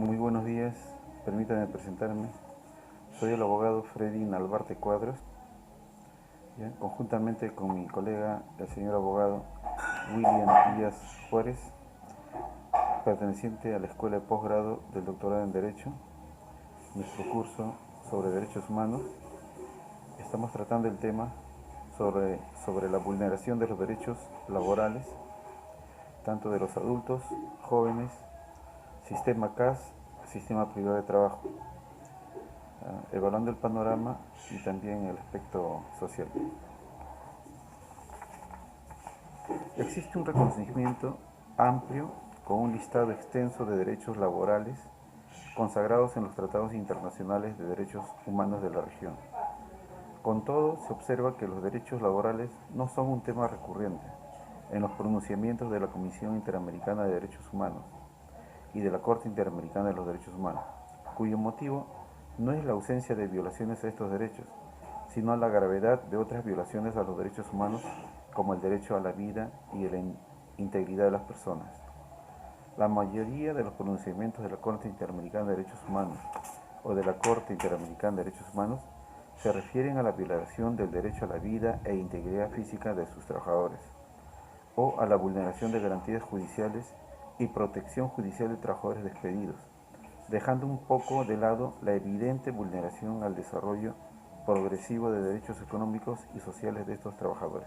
Muy buenos días, permítanme presentarme. Soy el abogado Freddy Nalbarte Cuadros, ¿ya? Conjuntamente con mi colega, el señor abogado William Díaz Juárez, perteneciente a la Escuela de Posgrado del Doctorado en Derecho, nuestro curso sobre derechos humanos. Estamos tratando el tema sobre la vulneración de los derechos laborales, tanto de los adultos, jóvenes, sistema CAS, sistema privado de trabajo, evaluando el panorama y también el aspecto social. Existe un reconocimiento amplio con un listado extenso de derechos laborales consagrados en los tratados internacionales de derechos humanos de la región. Con todo, se observa que los derechos laborales no son un tema recurrente en los pronunciamientos de la Comisión Interamericana de Derechos Humanos y de la Corte Interamericana de los Derechos Humanos, cuyo motivo no es la ausencia de violaciones a estos derechos, sino la gravedad de otras violaciones a los derechos humanos, como el derecho a la vida y a la integridad de las personas. La mayoría de los pronunciamientos de la Corte Interamericana de Derechos Humanos o de la Corte Interamericana de Derechos Humanos se refieren a la violación del derecho a la vida e integridad física de sus trabajadores, o a la vulneración de garantías judiciales y protección judicial de trabajadores despedidos, dejando un poco de lado la evidente vulneración al desarrollo progresivo de derechos económicos y sociales de estos trabajadores.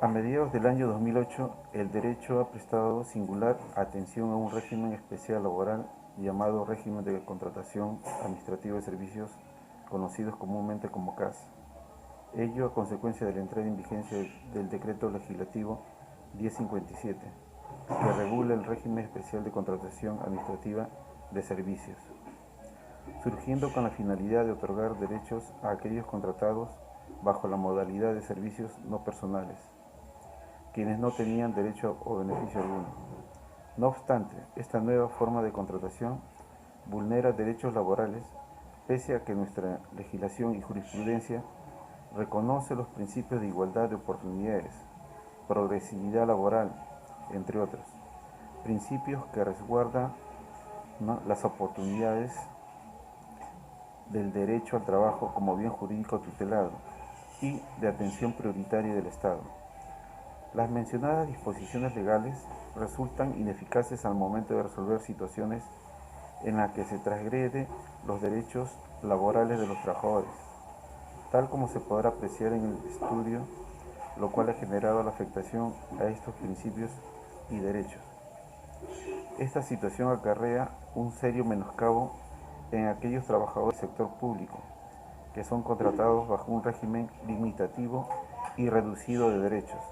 A mediados del año 2008, el derecho ha prestado singular atención a un régimen especial laboral llamado régimen de contratación administrativa de servicios, conocidos comúnmente como CAS. Ello a consecuencia de la entrada en vigencia del Decreto Legislativo 1057, que regula el régimen especial de contratación administrativa de servicios, surgiendo con la finalidad de otorgar derechos a aquellos contratados bajo la modalidad de servicios no personales, quienes no tenían derecho o beneficio alguno. No obstante, esta nueva forma de contratación vulnera derechos laborales, pese a que nuestra legislación y jurisprudencia reconoce los principios de igualdad de oportunidades, progresividad laboral, entre otros, principios que resguardan, ¿no?, las oportunidades del derecho al trabajo como bien jurídico tutelado y de atención prioritaria del Estado. Las mencionadas disposiciones legales resultan ineficaces al momento de resolver situaciones en las que se transgrede los derechos laborales de los trabajadores, tal como se podrá apreciar en el estudio, lo cual ha generado la afectación a estos principios y derechos. Esta situación acarrea un serio menoscabo en aquellos trabajadores del sector público, que son contratados bajo un régimen limitativo y reducido de derechos,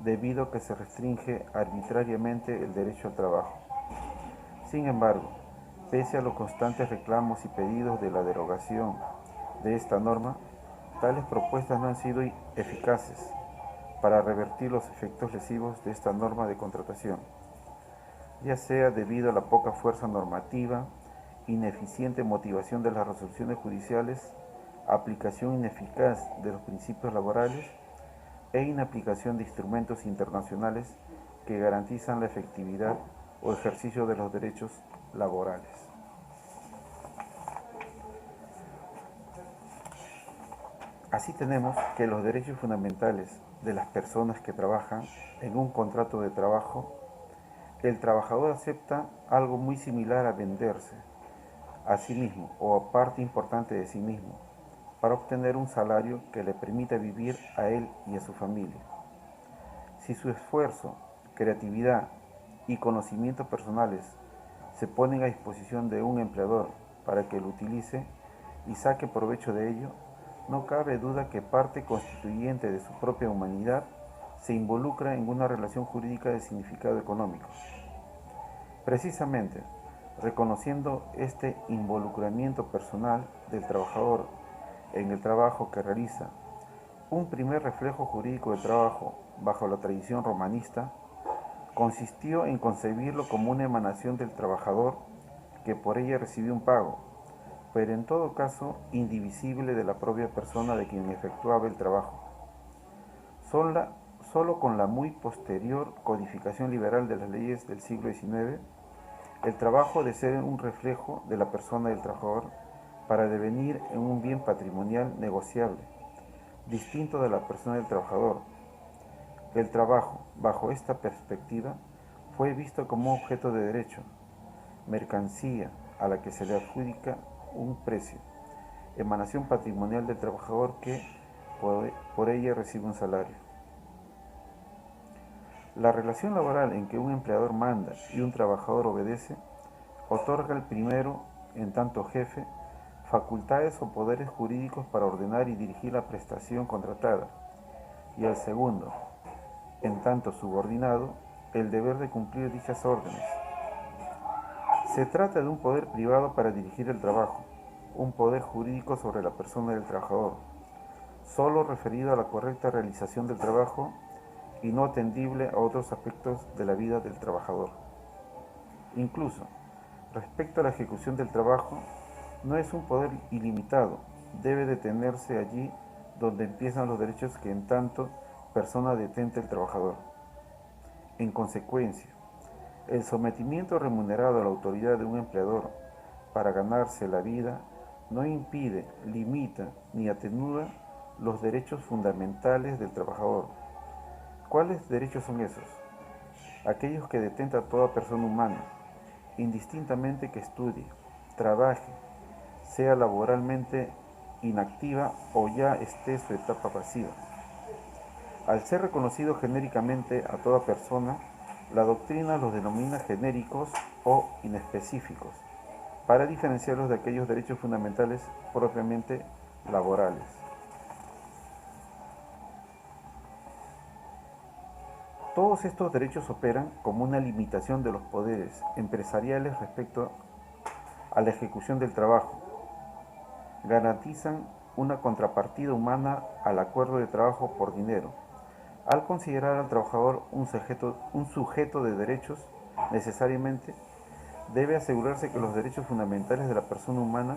debido a que se restringe arbitrariamente el derecho al trabajo. Sin embargo, pese a los constantes reclamos y pedidos de la derogación de esta norma, tales propuestas no han sido eficaces para revertir los efectos lesivos de esta norma de contratación, ya sea debido a la poca fuerza normativa, ineficiente motivación de las resoluciones judiciales, aplicación ineficaz de los principios laborales e inaplicación de instrumentos internacionales que garantizan la efectividad o ejercicio de los derechos laborales. Así tenemos que los derechos fundamentales de las personas que trabajan en un contrato de trabajo, el trabajador acepta algo muy similar a venderse a sí mismo o a parte importante de sí mismo para obtener un salario que le permita vivir a él y a su familia. Si su esfuerzo, creatividad y conocimientos personales se ponen a disposición de un empleador para que lo utilice y saque provecho de ello, no cabe duda que parte constituyente de su propia humanidad se involucra en una relación jurídica de significado económico. Precisamente, reconociendo este involucramiento personal del trabajador en el trabajo que realiza, un primer reflejo jurídico del trabajo bajo la tradición romanista consistió en concebirlo como una emanación del trabajador que por ella recibió un pago, pero en todo caso indivisible de la propia persona de quien efectuaba el trabajo. solo con la muy posterior codificación liberal de las leyes del siglo XIX, el trabajo de ser un reflejo de la persona del trabajador para devenir en un bien patrimonial negociable, distinto de la persona del trabajador. El trabajo, bajo esta perspectiva, fue visto como objeto de derecho, mercancía a la que se le adjudica un precio, emanación patrimonial del trabajador que por ella recibe un salario. La relación laboral en que un empleador manda y un trabajador obedece, otorga al primero, en tanto jefe, facultades o poderes jurídicos para ordenar y dirigir la prestación contratada, y al segundo, en tanto subordinado, el deber de cumplir dichas órdenes. Se trata de un poder privado para dirigir el trabajo, un poder jurídico sobre la persona del trabajador, solo referido a la correcta realización del trabajo y no tendible a otros aspectos de la vida del trabajador. Incluso, respecto a la ejecución del trabajo, no es un poder ilimitado, debe detenerse allí donde empiezan los derechos que en tanto persona detente el trabajador. En consecuencia, el sometimiento remunerado a la autoridad de un empleador para ganarse la vida no impide, limita ni atenúa los derechos fundamentales del trabajador. ¿Cuáles derechos son esos? Aquellos que detenta toda persona humana, indistintamente que estudie, trabaje, sea laboralmente inactiva o ya esté en su etapa pasiva. Al ser reconocido genéricamente a toda persona, la doctrina los denomina genéricos o inespecíficos, para diferenciarlos de aquellos derechos fundamentales propiamente laborales. Todos estos derechos operan como una limitación de los poderes empresariales respecto a la ejecución del trabajo. Garantizan una contrapartida humana al acuerdo de trabajo por dinero. Al considerar al trabajador un sujeto de derechos, necesariamente debe asegurarse que los derechos fundamentales de la persona humana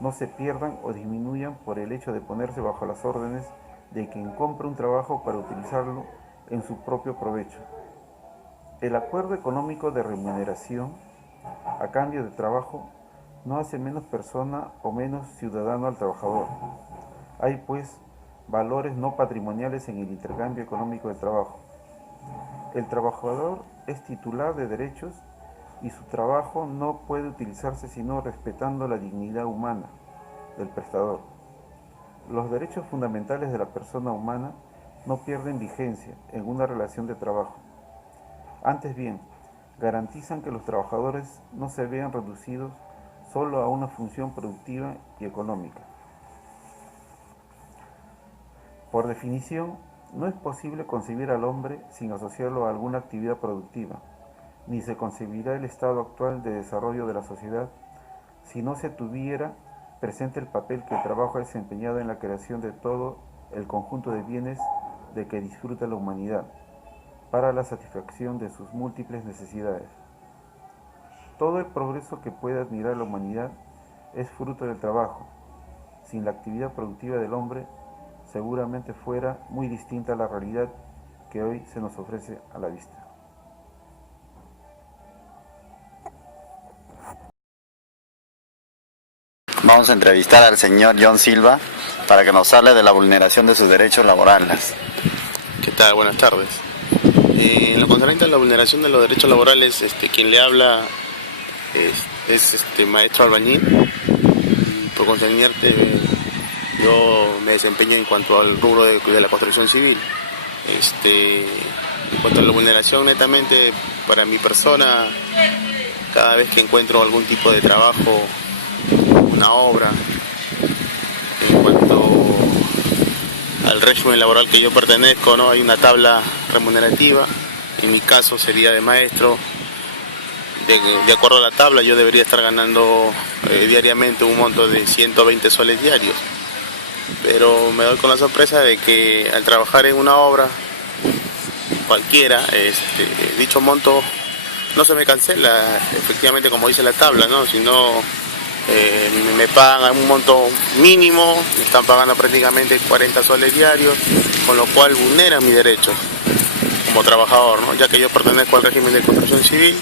no se pierdan o disminuyan por el hecho de ponerse bajo las órdenes de quien compra un trabajo para utilizarlo en su propio provecho. El acuerdo económico de remuneración a cambio de trabajo no hace menos persona o menos ciudadano al trabajador. Hay, pues, valores no patrimoniales en el intercambio económico del trabajo. El trabajador es titular de derechos y su trabajo no puede utilizarse sino respetando la dignidad humana del prestador. Los derechos fundamentales de la persona humana no pierden vigencia en una relación de trabajo. Antes bien, garantizan que los trabajadores no se vean reducidos solo a una función productiva y económica. Por definición, no es posible concebir al hombre sin asociarlo a alguna actividad productiva, ni se concebirá el estado actual de desarrollo de la sociedad si no se tuviera presente el papel que el trabajo ha desempeñado en la creación de todo el conjunto de bienes de que disfruta la humanidad, para la satisfacción de sus múltiples necesidades. Todo el progreso que puede admirar la humanidad es fruto del trabajo. Sin la actividad productiva del hombre, seguramente fuera muy distinta a la realidad que hoy se nos ofrece a la vista. Vamos a entrevistar al señor John Silva para que nos hable de la vulneración de sus derechos laborales. ¿Qué tal? Buenas tardes. En lo concerniente a la vulneración de los derechos laborales, quien le habla es maestro albañil. Por concerniente, yo me desempeño en cuanto al rubro de la construcción civil. En cuanto a la vulneración, netamente para mi persona, cada vez que encuentro algún tipo de trabajo, una obra, en cuanto al régimen laboral que yo pertenezco, ¿no? Hay una tabla remunerativa. En mi caso sería de maestro. De acuerdo a la tabla, yo debería estar ganando diariamente un monto de 120 soles diarios. Pero me doy con la sorpresa de que al trabajar en una obra cualquiera, dicho monto no se me cancela, efectivamente, como dice la tabla, ¿no? Sino Me pagan un monto mínimo, me están pagando prácticamente 40 soles diarios, con lo cual vulneran mi derecho como trabajador, ¿no? Ya que yo pertenezco al régimen de construcción civil.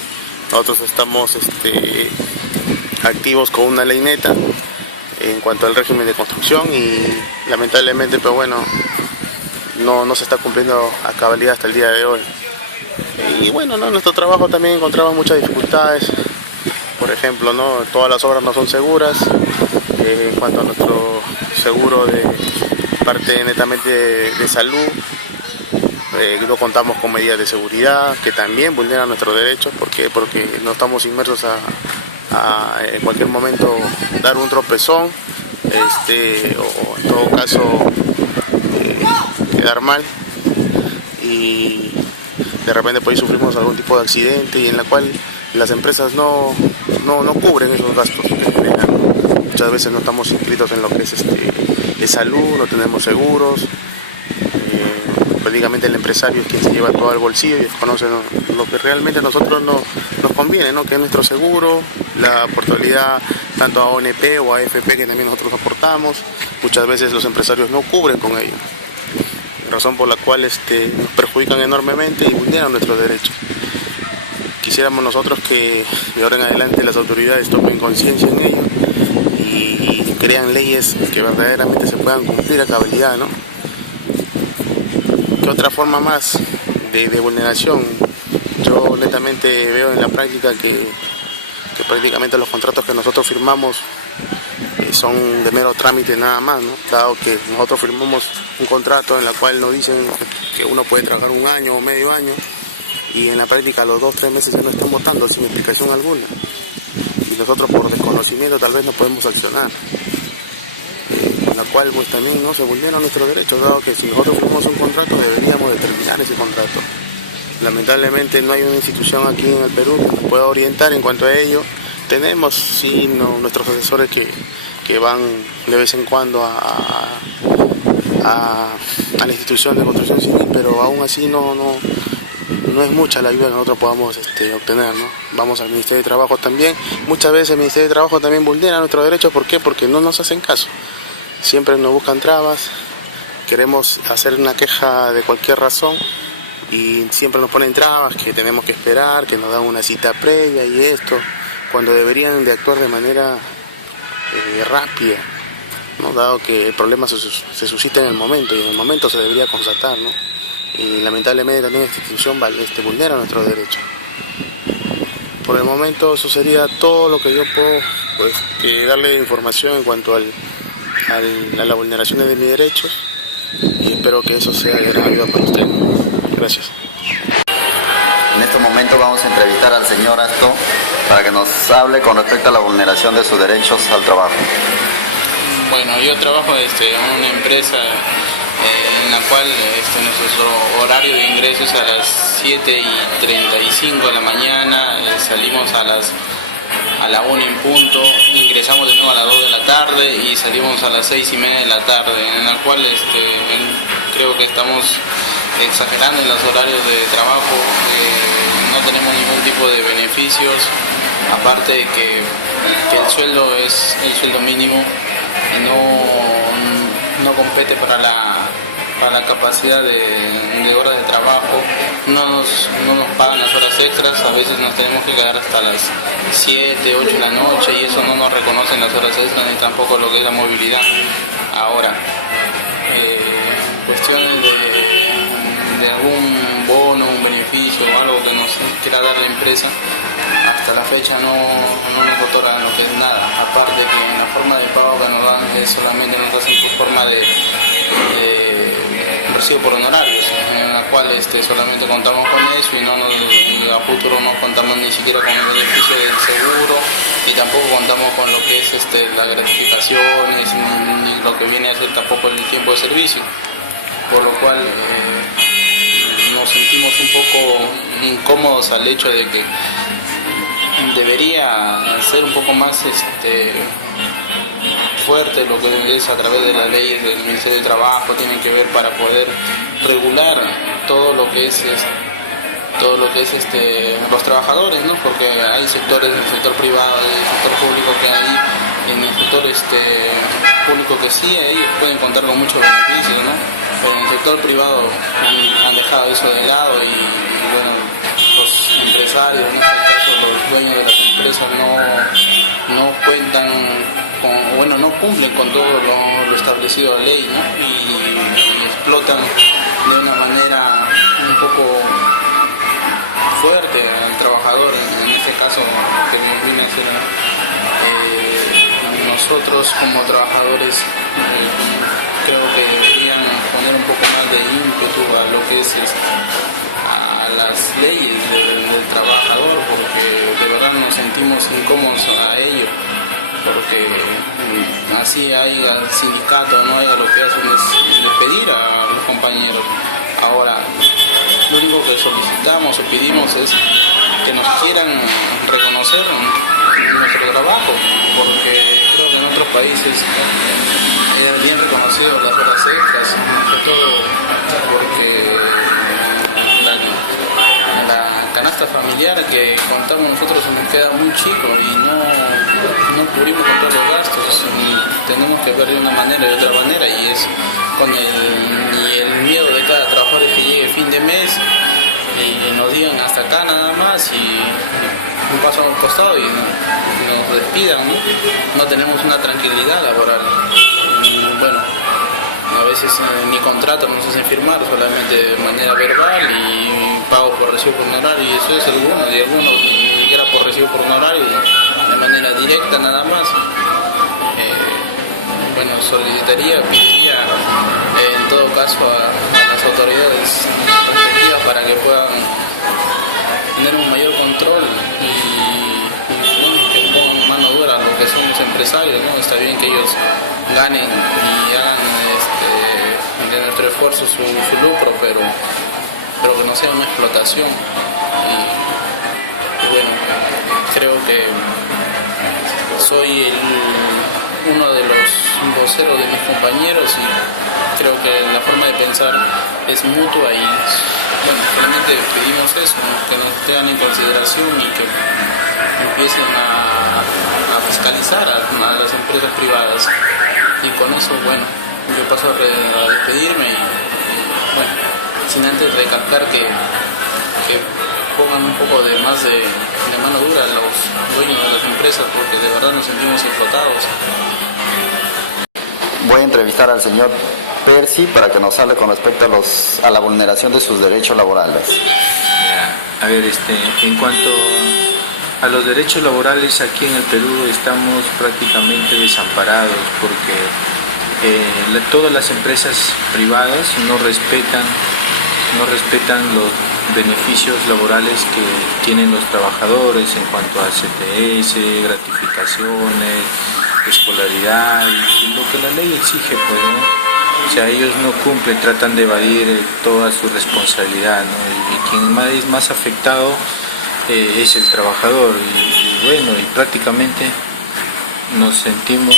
Nosotros estamos activos con una ley neta en cuanto al régimen de construcción y lamentablemente, pues bueno, no se está cumpliendo a cabalidad hasta el día de hoy. Y bueno, ¿no? Nuestro trabajo también encontraba muchas dificultades. Por ejemplo, ¿no? Todas las obras no son seguras. En cuanto a nuestro seguro de parte netamente de salud, no contamos con medidas de seguridad que también vulneran nuestros derechos. ¿Por qué? Porque no estamos inmersos a en cualquier momento dar un tropezón, o en todo caso quedar mal, y de repente pues sufrimos algún tipo de accidente y en la cual las empresas no cubren esos gastos que generan. Muchas veces no estamos inscritos en lo que es de salud, no tenemos seguros. Prácticamente el empresario es quien se lleva todo el bolsillo y desconoce lo que realmente a nosotros nos conviene, ¿no? Que es nuestro seguro, la portabilidad tanto a ONP o a AFP que también nosotros aportamos. Muchas veces los empresarios no cubren con ello, razón por la cual nos perjudican enormemente y vulneran nuestros derechos. Quisiéramos nosotros que de ahora en adelante las autoridades tomen conciencia en ello y crean leyes que verdaderamente se puedan cumplir a cabalidad, ¿no? ¿Qué otra forma más de vulneración? Yo netamente veo en la práctica que prácticamente los contratos que nosotros firmamos son de mero trámite nada más, ¿no? Dado que nosotros firmamos un contrato en el cual nos dicen que uno puede trabajar un año o medio año y en la práctica a los 2 o 3 meses ya no están votando sin explicación alguna y nosotros por desconocimiento tal vez no podemos accionar, en la cual pues también no se vulneran nuestros derechos, dado que si nosotros firmamos un contrato deberíamos de terminar ese contrato. Lamentablemente no hay una institución aquí en el Perú que nos pueda orientar en cuanto a ello. Tenemos sí nuestros asesores que van de vez en cuando a la institución de construcción civil, pero aún así no es mucha la ayuda que nosotros podamos obtener, ¿no? Vamos al Ministerio de Trabajo también. Muchas veces el Ministerio de Trabajo también vulnera nuestros derechos. ¿Por qué? Porque no nos hacen caso. Siempre nos buscan trabas. Queremos hacer una queja de cualquier razón y siempre nos ponen trabas, que tenemos que esperar, que nos dan una cita previa y esto, cuando deberían de actuar de manera rápida, ¿no? Dado que el problema se suscita en el momento y en el momento se debería constatar, ¿no? Y lamentablemente también esta institución vulnera nuestros derechos. Por el momento eso sería todo lo que yo puedo darle información en cuanto a la vulneración de mis derechos y espero que eso sea de gran ayuda para usted. Gracias. En este momento vamos a entrevistar al señor Aston para que nos hable con respecto a la vulneración de sus derechos al trabajo. Bueno, yo trabajo en una empresa en la cual nuestro horario de ingreso es a las 7:35 de la mañana, salimos a la 1 en punto, ingresamos de nuevo a las 2 de la tarde y salimos a las 6:30 de la tarde, en la cual creo que estamos exagerando en los horarios de trabajo, no tenemos ningún tipo de beneficios, aparte de que el sueldo es el sueldo mínimo, no compete para la capacidad de horas de trabajo, no nos pagan las horas extras, a veces nos tenemos que quedar hasta las 7, 8 de la noche y eso no nos reconocen las horas extras ni tampoco lo que es la movilidad. Ahora, cuestiones de algún bono, un beneficio o algo que nos quiera dar la empresa, hasta la fecha no nos otorgan lo que es nada, aparte que en la forma de pago que nos dan es solamente nos hacen por forma de recibo por honorarios, en la cual solamente contamos con eso y a futuro no contamos ni siquiera con el beneficio del seguro y tampoco contamos con lo que es las gratificaciones ni lo que viene a ser tampoco el tiempo de servicio, por lo cual nos sentimos un poco incómodos al hecho de que debería ser un poco más fuerte lo que es a través de las leyes del Ministerio de Trabajo, tienen que ver para poder regular todo lo que es los trabajadores, ¿no? Porque hay sectores del sector privado y del sector público que ahí en el sector público que sí, ellos pueden contar con muchos beneficios, ¿no? Pero en el sector privado han dejado eso de lado y bueno, los empresarios, en este caso los dueños de las empresas no cuentan con, bueno, no cumplen con todo lo establecido a ley, ¿no? Y explotan de una manera un poco fuerte al trabajador, en este caso que nos viene a ser nosotros como trabajadores. Creo que deberían poner un poco más de ímpetu a lo que es a las leyes del trabajador, porque de verdad nos sentimos incómodos a ello, porque así hay al sindicato, no hay, a lo que hacen es pedir a los compañeros. Ahora, lo único que solicitamos o pedimos es que nos quieran reconocer nuestro trabajo, porque creo que en otros países es bien reconocido las horas extras, sobre todo porque la canasta familiar que contamos nosotros nos queda muy chico y no cubrimos con todos los gastos. Tenemos que ver de una manera y de otra manera, y es con el miedo de cada trabajador es que llegue fin de mes y nos digan hasta acá nada más y un paso a un costado y nos despidan, ¿no? No tenemos una tranquilidad laboral. Bueno, a veces ni contrato nos hacen firmar, solamente de manera verbal y pago por recibo por honorario, y eso es algunos, y algunos ni siquiera por recibo por honorario, de manera directa nada más. Bueno, solicitaría, pediría en todo caso a las autoridades respectivas para que puedan tener un mayor control y bueno, que pongan mano dura a lo que son los empresarios, ¿no? Está bien que ellos ganen y hagan de nuestro esfuerzo su lucro, pero que no sea una explotación. Y bueno, creo que soy uno de los voceros de mis compañeros y creo que la forma de pensar es mutua y bueno, realmente pedimos eso, ¿no? Que nos tengan en consideración y que empiecen a fiscalizar a las empresas privadas. Y con eso, bueno, yo paso a despedirme y bueno, sin antes recalcar que pongan un poco de más de mano dura a los dueños de las empresas, porque de verdad nos sentimos explotados. Voy a entrevistar al señor Percy para que nos hable con respecto a la vulneración de sus derechos laborales. A ver, en cuanto a los derechos laborales aquí en el Perú estamos prácticamente desamparados porque todas las empresas privadas no respetan los beneficios laborales que tienen los trabajadores en cuanto a CTS, gratificaciones, escolaridad y lo que la ley exige, pues, ¿no? O sea, ellos no cumplen, tratan de evadir toda su responsabilidad, ¿no? Y quien es más afectado es el trabajador y bueno, y prácticamente nos sentimos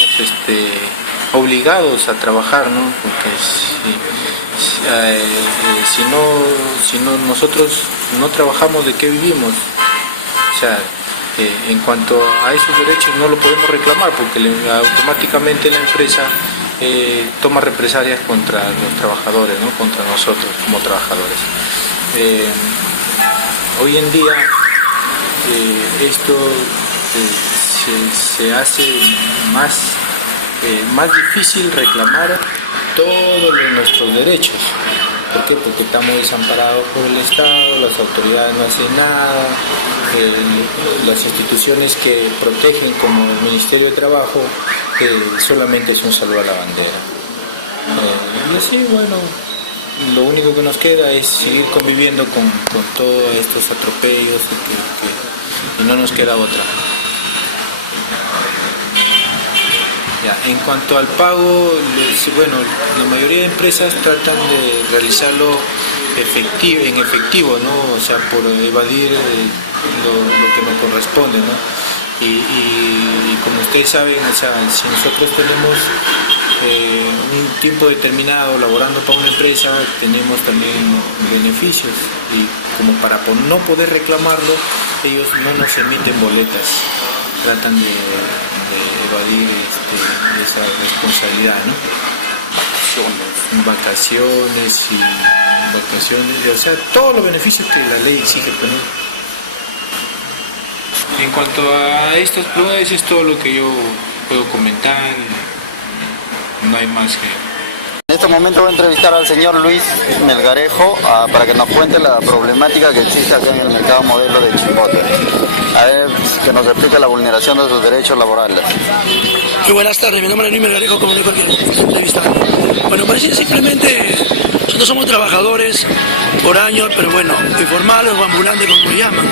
obligados a trabajar, ¿no? Porque si no nosotros no trabajamos, ¿de qué vivimos? O sea, en cuanto a esos derechos no lo podemos reclamar porque automáticamente la empresa toma represalias contra los trabajadores, ¿no? Contra nosotros como trabajadores. Hoy en día esto se hace más difícil reclamar todos nuestros derechos. ¿Por qué? Porque estamos desamparados por el Estado, las autoridades no hacen nada, las instituciones que protegen como el Ministerio de Trabajo solamente es un saludo a la bandera. Y así, bueno, lo único que nos queda es seguir conviviendo con todos estos atropellos y no nos queda otra. Ya, en cuanto al pago, bueno, la mayoría de empresas tratan de realizarlo en efectivo, ¿no? O sea, por evadir lo que me corresponde, ¿no? Y como ustedes saben, o sea, si nosotros tenemos un tiempo determinado laborando para una empresa, tenemos también beneficios y como para no poder reclamarlo, ellos no nos emiten boletas. tratan de evadir esa responsabilidad, ¿no? Vacaciones, o sea, todos los beneficios que la ley exige poner. En cuanto a estas pruebas, es todo lo que yo puedo comentar, no hay más que... En este momento voy a entrevistar al señor Luis Melgarejo para que nos cuente la problemática que existe acá en el mercado modelo de Chimbote. A ver, que nos explique la vulneración de sus derechos laborales. Muy buenas tardes, mi nombre es Luis Melgarejo, como dijo el que entrevista. Bueno, parece simplemente nosotros somos trabajadores por años, pero bueno, informales o ambulantes como lo llaman.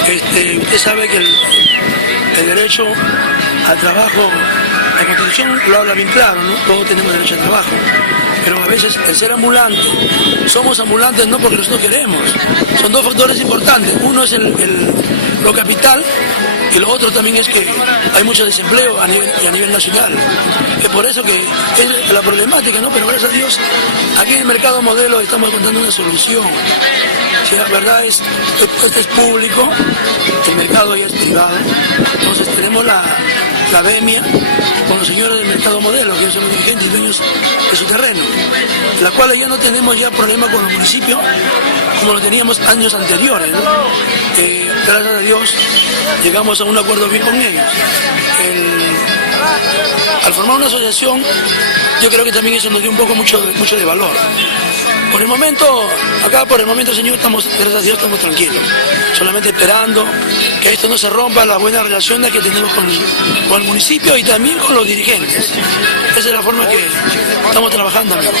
Usted sabe que el derecho al trabajo, la Constitución lo habla bien claro, ¿no? Todos tenemos derecho al trabajo, pero a veces el ser ambulante, somos ambulantes no porque nosotros queremos, son dos factores importantes, uno es lo capital y lo otro también es que hay mucho desempleo a nivel nacional, es por eso que es la problemática, ¿no? Pero gracias a Dios, aquí en el mercado modelo estamos encontrando una solución. Si la verdad es público, el mercado ya es privado, entonces tenemos la VEMIA con los señores del mercado modelo, que son los dirigentes y dueños de su terreno, la cual ya no tenemos ya problema con los municipios como lo teníamos años anteriores, ¿no? Gracias a Dios llegamos a un acuerdo bien con ellos. Al formar una asociación, yo creo que también eso nos dio un poco mucho de valor. Por el momento, señor, gracias a Dios, estamos tranquilos. Solamente esperando que esto no se rompa, las buenas relaciones que tenemos con el municipio y también con los dirigentes. Esa es la forma que estamos trabajando, amigo.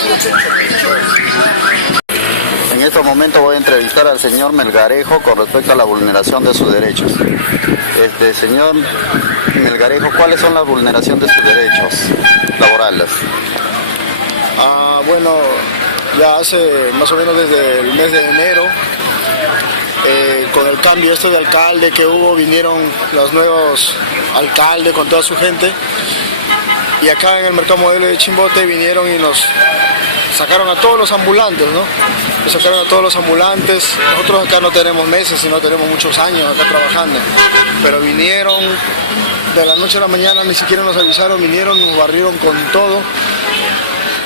En estos momentos voy a entrevistar al señor Melgarejo con respecto a la vulneración de sus derechos. Señor Melgarejo, ¿cuáles son las vulneraciones de sus derechos laborales? Bueno, ya hace más o menos desde el mes de enero, con el cambio de alcalde que hubo, vinieron los nuevos alcaldes con toda su gente, y acá en el mercado modelo de Chimbote vinieron y nos sacaron a todos los ambulantes, ¿no? Nos sacaron a todos los ambulantes. Nosotros acá no tenemos meses, sino tenemos muchos años acá trabajando, pero vinieron de la noche a la mañana, ni siquiera nos avisaron, vinieron, nos barrieron con todo.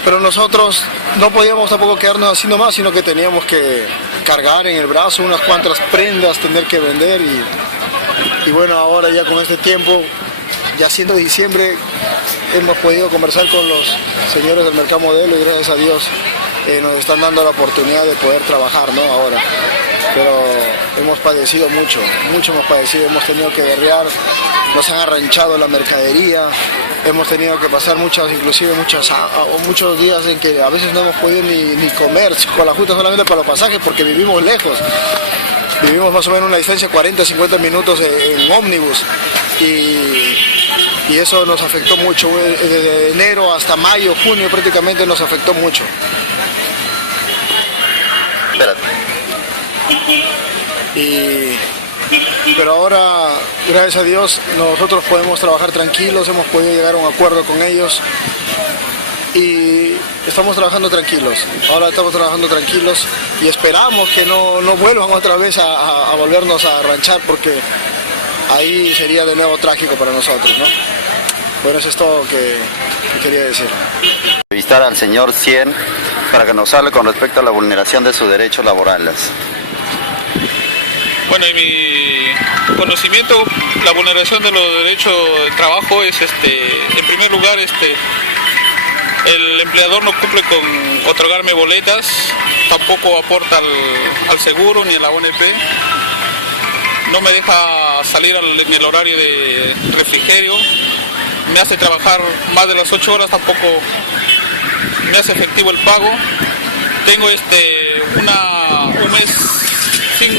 Pero nosotros no podíamos tampoco quedarnos así nomás, sino que teníamos que cargar en el brazo unas cuantas prendas, tener que vender y bueno, ahora ya con este tiempo, ya siendo diciembre, hemos podido conversar con los señores del mercado modelo y gracias a Dios nos están dando la oportunidad de poder trabajar, ¿no? Ahora. Pero hemos padecido mucho hemos padecido, hemos tenido que guerrear, nos han arranchado la mercadería, hemos tenido que pasar muchos días en que a veces no hemos podido ni comer con la justa solamente para los pasajes porque vivimos lejos. Vivimos más o menos una distancia de 40-50 minutos en ómnibus y eso nos afectó mucho. Desde enero hasta mayo, junio prácticamente nos afectó mucho. Pero ahora, gracias a Dios, nosotros podemos trabajar tranquilos, hemos podido llegar a un acuerdo con ellos y estamos trabajando tranquilos. Ahora estamos trabajando tranquilos y esperamos que no vuelvan otra vez a volvernos a arranchar porque ahí sería de nuevo trágico para nosotros, ¿no? Bueno, eso es todo que quería decir. Entrevistar al señor Cien para que nos hable con respecto a la vulneración de sus derechos laborales. Bueno, en mi conocimiento, la vulneración de los derechos de trabajo es, en primer lugar, el empleador no cumple con otorgarme boletas, tampoco aporta al seguro ni a la ONP, no me deja salir en el horario de refrigerio, me hace trabajar más de las 8 horas, tampoco me hace efectivo el pago, tengo un mes sin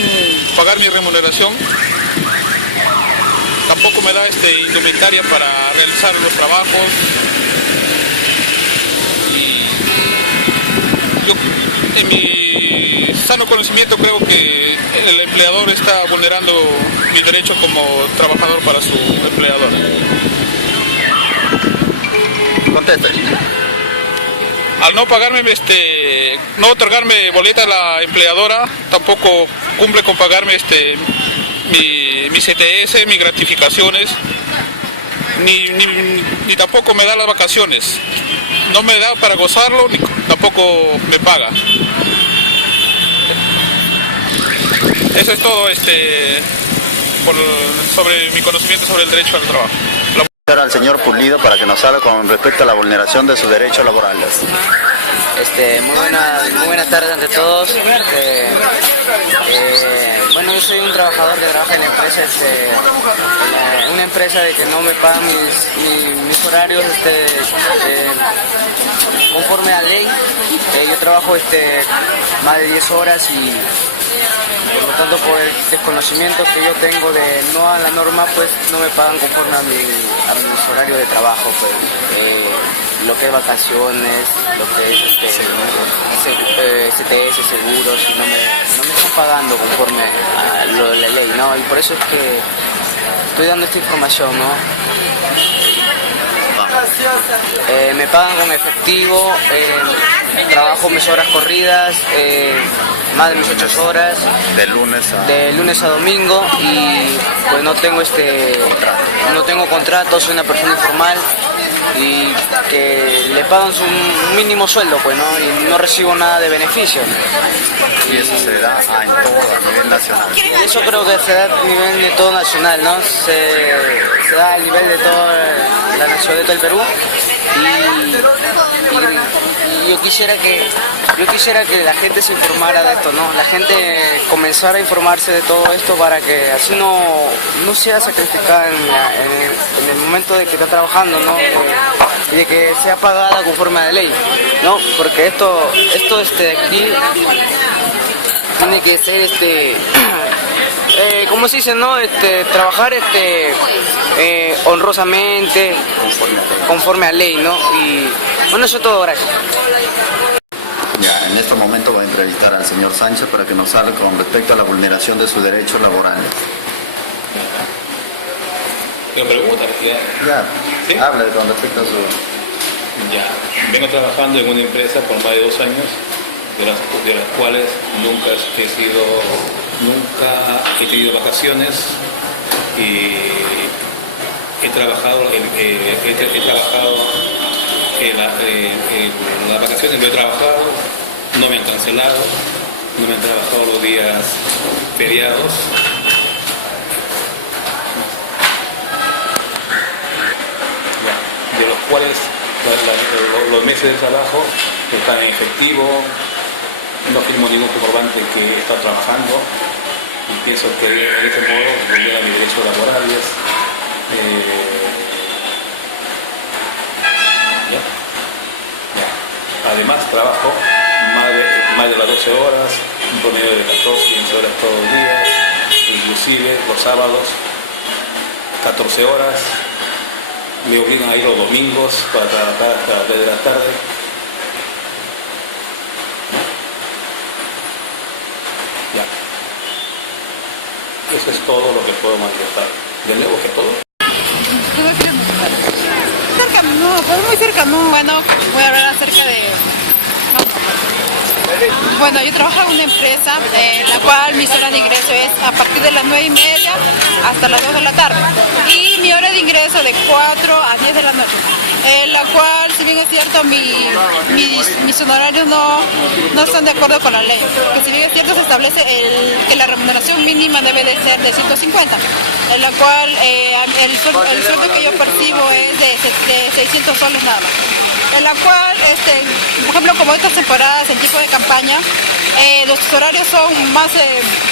pagar mi remuneración, tampoco me da indumentaria para realizar los trabajos y yo en mi sano conocimiento creo que el empleador está vulnerando mis derechos como trabajador para su empleador. Conteste. Al no pagarme, no otorgarme boleta a la empleadora, tampoco cumple con pagarme mi CTS, mis gratificaciones, ni tampoco me da las vacaciones. No me da para gozarlo, ni tampoco me paga. Eso es todo sobre mi conocimiento sobre el derecho al trabajo. Al señor Pulido para que nos hable con respecto a la vulneración de sus derechos laborales. Muy buenas tardes ante todos. Bueno, yo soy un trabajador que trabaja en la empresa, una empresa de que no me pagan mis horarios conforme a ley. Yo trabajo más de 10 horas y por lo tanto por el desconocimiento que yo tengo de no a la norma, pues no me pagan conforme a mis horarios de trabajo, pues lo que es vacaciones, lo que es CTS, seguros, y no me están pagando conforme a lo de la ley, ¿no? Y por eso es que estoy dando esta información, ¿no? Me pagan con efectivo, trabajo mis horas corridas, más de mis 8 horas, de lunes a domingo, y pues no tengo contrato, soy una persona informal y que le pagan su mínimo sueldo, pues, ¿no? Y no recibo nada de beneficios. Y eso se da a nivel nacional. Eso creo que se da a nivel de todo nacional, ¿no? Se da a nivel de toda la nación, de todo el Perú. Y yo quisiera que la gente se informara de esto, ¿no? La gente comenzara a informarse de todo esto para que así no sea sacrificada en el momento de que está trabajando, ¿no? Y de que sea pagada conforme a la ley, ¿no? Porque esto aquí tiene que ser ¿cómo se dice, no? Trabajar honrosamente, conforme a ley, ¿no? Y bueno, eso es todo, gracias. Ya, en este momento voy a entrevistar al señor Sánchez para que nos hable con respecto a la vulneración de sus derechos laborales. ¿Me pregunta? Ya, ¿sí? Hable con respecto a su... Ya, vengo trabajando en una empresa por más de 2 años, de las cuales nunca he tenido vacaciones, y he trabajado las vacaciones, lo he trabajado, no me han cancelado, no me han trabajado los días feriados. De los cuales los meses de trabajo están en efectivo, no firmo ningún comprobante que he estado trabajando, y pienso que de este modo vulnera mis derechos laborales. Además trabajo más de las 12 horas, un promedio de 14, 15 horas todos los días, inclusive los sábados 14 horas. Me obligan a ir los domingos para trabajar hasta las 3 de la tarde. Ya. Eso es todo lo que puedo manifestar. ¿De nuevo que todo? Cerca, no, pues muy cerca, no. Bueno, voy a hablar acerca de... Bueno, yo trabajo en una empresa en la cual mi hora de ingreso es a partir de las 9:30 hasta las 2 de la tarde. Y mi hora de ingreso de 4 a 10 de la noche. La cual, si bien es cierto, mis honorarios no están de acuerdo con la ley. Que si bien es cierto, se establece que la remuneración mínima debe de ser de 150, en la cual el sueldo que yo percibo es de 600 soles nada más. En la cual, por ejemplo, como estas temporadas en tipo de campaña, los horarios son más,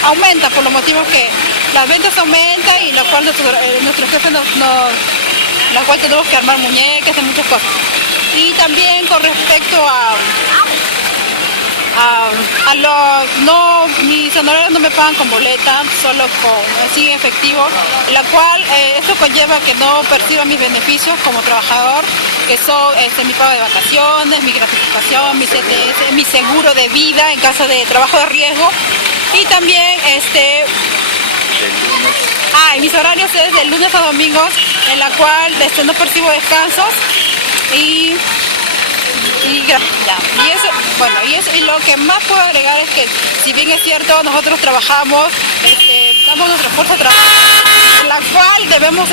aumentan por los motivos que las ventas aumentan, y la cual nuestro jefe la cual tenemos que armar muñecas y muchas cosas. Y también con respecto mis honorarios no me pagan con boleta, solo así en efectivo, la cual esto conlleva que no perciba mis beneficios como trabajador, que son mi pago de vacaciones, mi gratificación, mi CTS, mi seguro de vida en caso de trabajo de riesgo, y también y mis horarios es de lunes a domingos, en la cual no percibo descansos, y lo que más puedo agregar es que, si bien es cierto, nosotros trabajamos damos nuestra fuerza de trabajo, en la cual debemos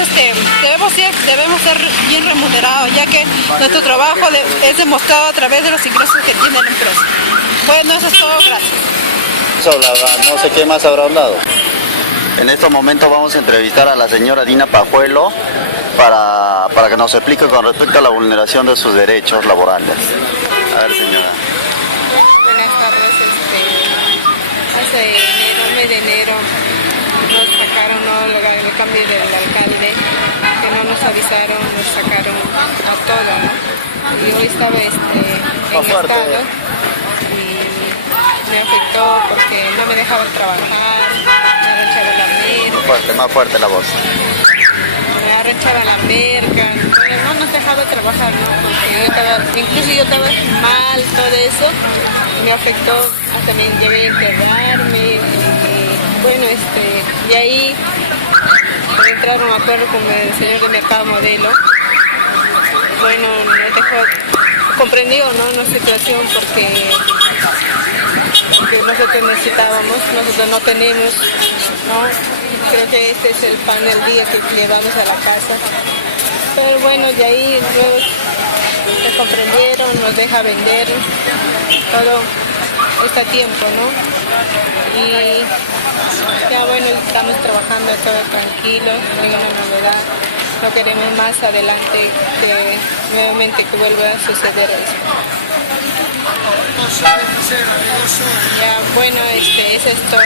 ser bien remunerados, ya que nuestro trabajo es demostrado a través de los ingresos que tiene la empresa. Bueno, eso es todo, gracias. No sé qué más habrá hablado. En estos momentos vamos a entrevistar a la señora Dina Pajuelo para que nos explique con respecto a la vulneración de sus derechos laborales. A ver, señora. Buenas tardes. Hace mes de enero nos sacaron el cambio del alcalde, que no nos avisaron, nos sacaron a todo, ¿no? Y hoy estaba en estado y me afectó porque no me dejaban trabajar, me arranchaban la merca. Más fuerte la voz. Me arranchaban la merca, no nos dejaba trabajar, ¿no? Porque incluso yo estaba mal, todo eso, y me afectó, hasta me llegué a internarme, y bueno, de ahí entraron a acuerdo con el señor de Mercado Modelo. Bueno, nos dejó comprendido, ¿no?, nuestra situación porque nosotros necesitábamos, nosotros no tenemos, ¿no? Creo que este es el pan del día que llevamos a la casa. Pero bueno, de ahí luego se comprendieron, nos deja vender, todo está a tiempo, ¿no? Y ya bueno, estamos trabajando todo tranquilo, ninguna novedad. No queremos más adelante que nuevamente que vuelva a suceder eso. Ya bueno, eso es todo.